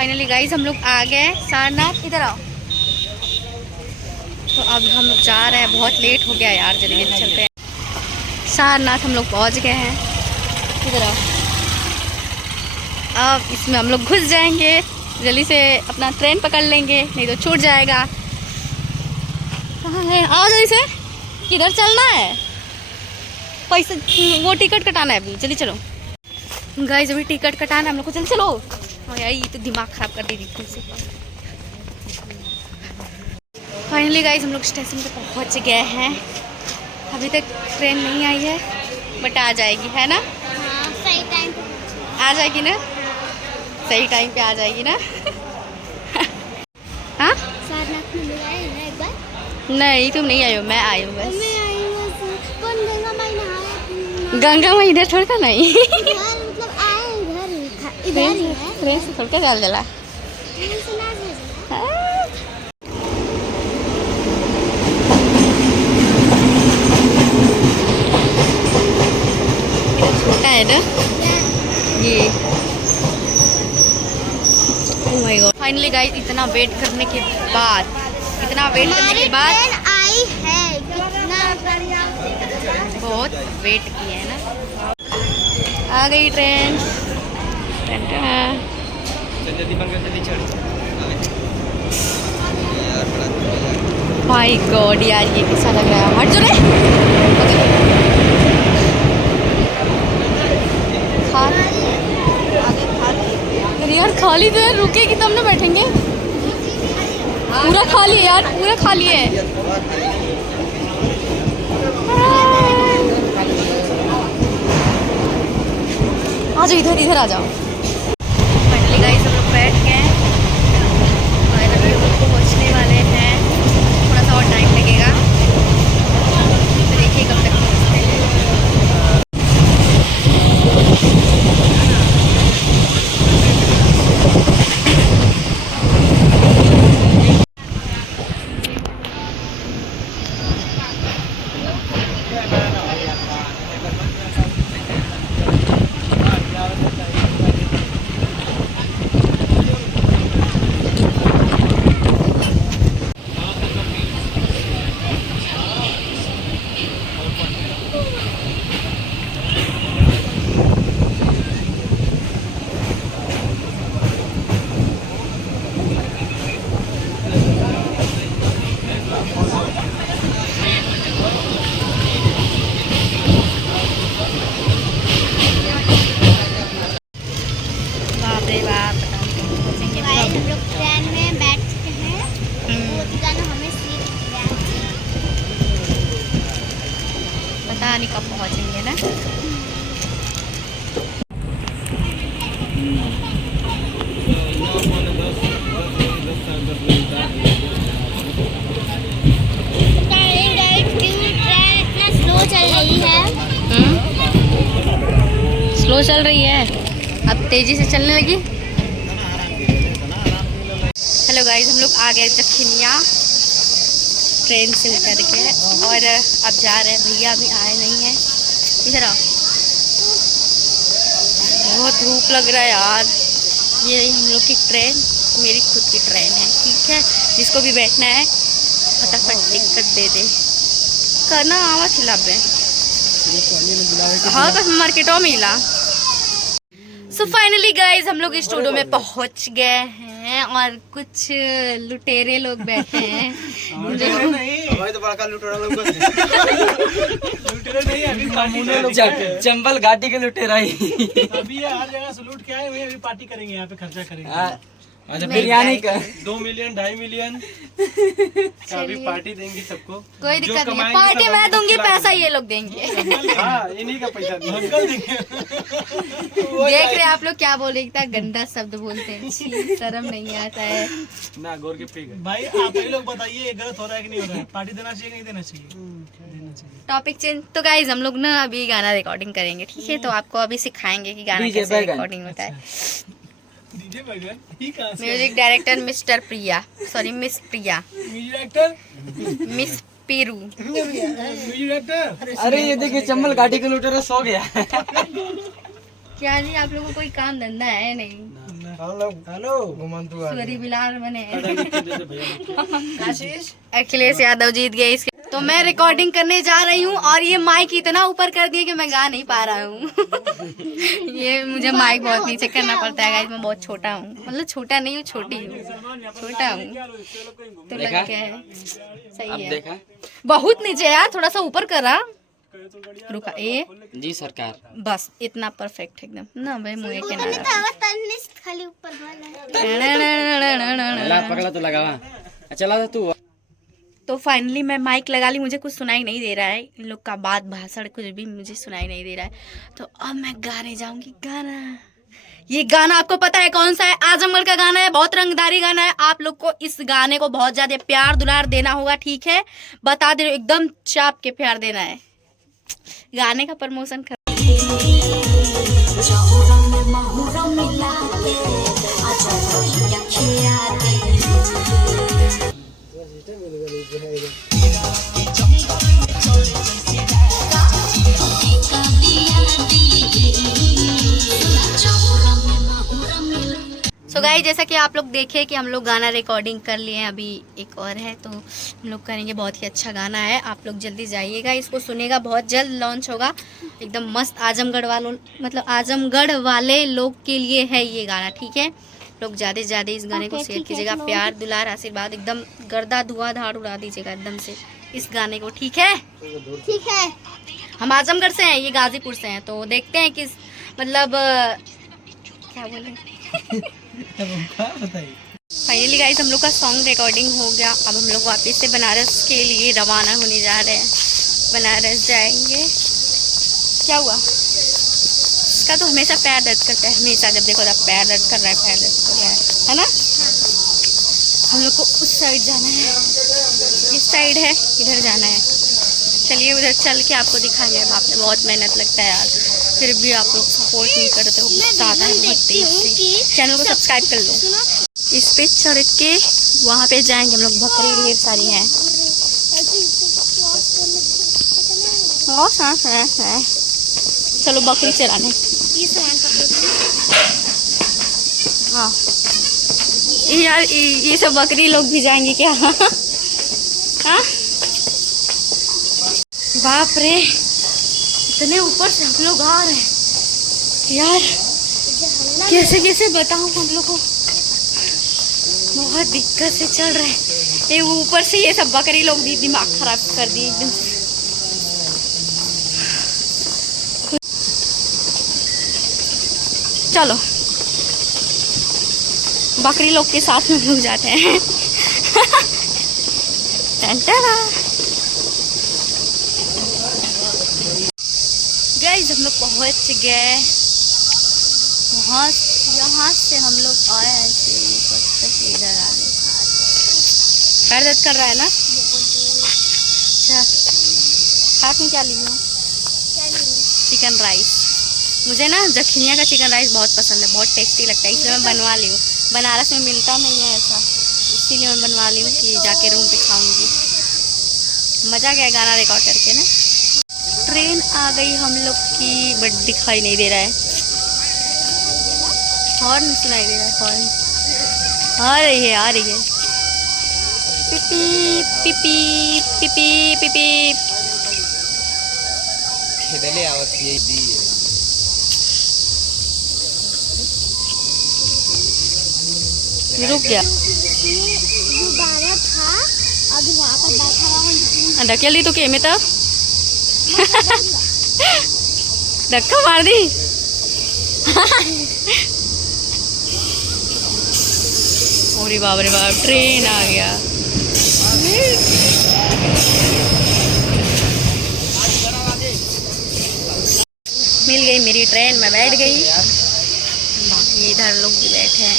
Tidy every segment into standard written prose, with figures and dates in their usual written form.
Finally guys हम लोग आ गए सारनाथ। इधर आओ। तो अब हम लोग जा रहे हैं, बहुत लेट हो गया यार, जल्दी जल्दी चलते हैं। सारनाथ हम लोग पहुंच गए हैं। इधर आओ। अब इसमें हम लोग घुस जाएंगे, जल्दी से अपना ट्रेन पकड़ लेंगे, नहीं तो छूट जाएगा। कहाँ है? आओ जल्दी से। किधर चलना है? पैसे वो टिकट कटाना है अभी, जल्दी चलो गाइस। अभी टिकट कटाना है हम लोग को, जल्दी चलो। और यार ये तो दिमाग खराब कर दी थी से। फाइनली गाइस हम लोग स्टेशन पे पहुंच गए हैं। अभी तक ट्रेन नहीं आई है, बट आ जाएगी, है ना? हाँ, सही टाइम पे आ जाएगी ना? सही टाइम पे आ जाएगी ना? हाँ? सारनाथ में मिला है ना एक बार? नहीं, तुम नहीं आई हो, मैं आई हूँ बस। मैं आई हूँ बस। कौन गंगा माई नहाया? गंगा में इधर छोड़ कर नहीं। यार मतलब आए इधर ही है। ट्रेन से छोड़ के चल चला। ट्रेन से ना भेजना। छोटा है ना ये। Oh my God. Finally guys इतना वेट करने के बाद ट्रेन आई है। कितना बहुत वेट किए है ना। आ गई ट्रेन। माय गॉड यार, ये कैसा लग रहा है? हट जो रे। अरे यार खाली तो है, रुकेगी तब ना बैठेंगे। पूरा खाली है यार, पूरा खाली है। आ जाओ इधर, इधर आ जाओ। फाइनली गाइस हम लोग बैठ गए और अभी हम लोग पहुंचने वाले हैं। थोड़ा सा और टाइम लगेगा, तो देखिए कब तक पहुंचते हैं। हम लोग ट्रेन में बैठ चुके हैं। वो जाना हमें सीट पता नहीं कब पहुंचेंगे ना। स्लो चल रही है, अब तेजी से चलने लगी। हेलो गाइस, हम लोग आ गए जखनिया ट्रेन से उतर के, और अब जा रहे हैं। भैया अभी आए नहीं हैं। इधर आओ। बहुत धूप लग रहा है यार। ये हम लोग की ट्रेन मेरी खुद की ट्रेन है, ठीक है? जिसको भी बैठना है फटाफट टिकट दे दे करना। आवा खिलाबे हाँ तो मार्केटों में मिला। सो फाइनली गाइज हम लोग स्टूडियो में पहुंच गए हैं और कुछ लुटेरे लोग बैठे हैं। हमारे तो बड़का लुटेरा लोग लुटेरे नहीं, अभी चंबल घाटी के लुटेरा ही। अभी हर जगह से लूट के आए हुए, अभी पार्टी करेंगे, यहाँ पे खर्चा करेंगे। अच्छा बिरयानी का 2 मिलियन 2.5 मिलियन का अभी पार्टी देंगे सबको। कोई दिक्कत नहीं है, पार्टी मैं दूंगी, पैसा ये लोग देंगे। हाँ, इन्हीं का पैसा देंगे। देख रहे आप लोग क्या बोल रहे, इतना गंदा शब्द बोलते हैं, छी, शर्म नहीं आता है ना। गौर के पे भाई आप ही लोग बताइए, ये गलत हो रहा है कि नहीं हो रहा है? पार्टी देना चाहिए कि नहीं देना चाहिए? देना चाहिए। Topic change. तो गाइज हम लोग ना अभी गाना रिकॉर्डिंग करेंगे, ठीक है? तो आपको अभी सिखाएंगे कि गाना कैसे रिकॉर्डिंग होता है। Music director mister Priya, sorry miss Priya. Music director miss Piru. Music director. अरे ये देखिए चंबल घाटी के लुटेरा सो गया। क्या जी, आप लोगों को कोई काम धंधा है नहीं? सूरी बिलार बने। अखिलेश यादव जीत गए इसके। तो मैं रिकॉर्डिंग करने जा रही हूँ और ये माइक इतना ऊपर कर दिया कि मैं गा नहीं पा रहा हूँ। ये मुझे माइक बहुत नीचे करना पड़ता है गाइस, मैं बहुत छोटा हूँ, मतलब छोटा नहीं हूँ, छोटी हूँ, छोटा हूँ। तो लग गया है, सही है। देखा बहुत नीचे यार, थोड़ा सा ऊपर करा, रुका ए जी सरकार, बस इतना परफेक्ट एकदम ना भाई, मुझे के ना खाली ऊपर पकड़ा तो लगा चला तू। तो फाइनली मैं माइक लगा ली, मुझे कुछ सुनाई नहीं दे रहा है, इन लोग का बात भाषण कुछ भी मुझे सुनाई नहीं दे रहा है। तो अब मैं गाने जाऊंगी गाना। ये गाना आपको पता है कौन सा है? आजमगढ़ का गाना है, बहुत रंगदारी गाना है। आप लोग को इस गाने को बहुत ज्यादा प्यार दुलार देना होगा, ठीक है? बता दे, एकदम चाप के प्यार देना है। गाने का प्रमोशन कर सो गाइस, जैसा कि आप लोग देखे कि हम लोग गाना रिकॉर्डिंग कर लिए हैं, अभी एक और है तो हम लोग करेंगे। बहुत ही अच्छा गाना है, आप लोग जल्दी जाइएगा, इसको सुनेगा, बहुत जल्द लॉन्च होगा, एकदम मस्त। आजमगढ़ वालों, मतलब आजमगढ़ वाले लोग के लिए है ये गाना, ठीक है? लोग ज़्यादा से ज़्यादा इस गाने को शेयर कीजिएगा, प्यार दुलार आशीर्वाद एकदम गर्दा धुआंधार उड़ा दीजिएगा एकदम से इस गाने को, ठीक है? ठीक है। हम आजमगढ़ से हैं, ये गाजीपुर से हैं, तो देखते हैं किस, मतलब क्या बोले। फाइनली गाइस, हम लोग का सॉन्ग रिकॉर्डिंग हो गया। अब हम लोग वापस से बनारस के लिए रवाना होने जा रहे हैं, बनारस जाएंगे। क्या हुआ? इसका तो हमेशा पैर दर्द करता है, हमेशा जब देखो तब पैर दर्द कर रहा है, पैर दर्द कर रहा है ना? हम लोग को उस साइड जाना है, इस साइड है, इधर जाना है। चलिए उधर चल के आपको दिखाएंगे। बाप रे, बहुत मेहनत लगता है यार, फिर भी आप लोग सपोर्ट नहीं करते हो, गुस्सा आता है बहुत तेज से। चैनल को सब्सक्राइब कर लो। इस पे चढ़ के वहाँ पे जाएंगे हम लोग, बकरी ढेर सारी हैं। चलो बकरी चराने। हाँ यार, ये सब बकरी लोग भी जाएंगे क्या? हाँ बाप रे, इतने ऊपर से हम लोग आ रहे हैं यार, कैसे कैसे बताऊं हम लोग को, बहुत दिक्कत से चल रहे हैं। ये ऊपर से ये सब बकरी लोग भी दिमाग खराब कर दिए एकदम से। चलो बकरी लोग के साथ में हम लोग जाते हैं। गाइस, हम लोग पहुंच गए वहाँ, यहाँ से हम लोग आए ऐसे इधर आ गए। पैर दर्द कर रहा है ना? अच्छा, हाथ में क्या ली हो? Chicken rice. मुझे ना जखनिया का चिकन राइस बहुत पसंद है, बहुत टेस्टी लगता है, इसलिए मैं बनवा ली हूँ। बनारस में मिलता नहीं है ऐसा, इसीलिए मैं बनवा ली हूँ कि जाके रूम पे खाऊंगी। मज़ा गया गाना रिकॉर्ड करके ना। ट्रेन आ गई हम लोग की, बट दिखाई नहीं दे रहा है, हॉर्न सुनाई दे रहा है, हॉर्न आ रही है, आ रही है। पिपी पिपी पिपी पिपी। रुक गया, ढकेल दी तो के में तब धक्का मार दी। अरे बाप रे बाप, ट्रेन आ गया। मिल गई मेरी ट्रेन, मैं बैठ गई, बाकी इधर लोग भी बैठे हैं,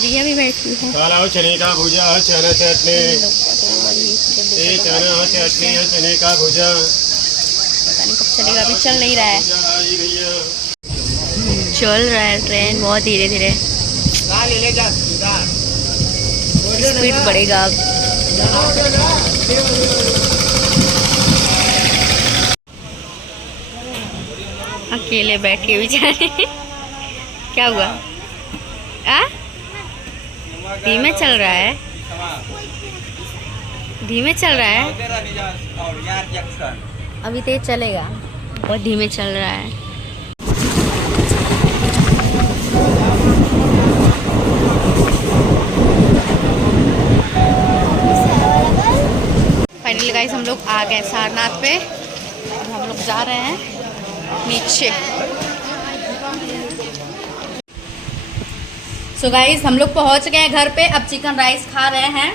रिया भी बैठी है। चने का भुजा, चना चटनी, चने का भुजा। पता नहीं कब चलेगा, अभी चल नहीं रहा है। चल रहा है ट्रेन बहुत धीरे धीरे, स्पीड बढ़ेगा अब। अकेले बैठे बेचारे। क्या हुआ? आ? धीमे चल रहा है, धीमे चल रहा है, अभी तेज चलेगा, बहुत धीमे चल रहा है। फाइनली गाइस हम लोग आ गए सारनाथ पे, अब हम लोग जा रहे हैं नीचे। सो गाइस हम लोग पहुंच गए घर पे, अब चिकन राइस खा रहे हैं।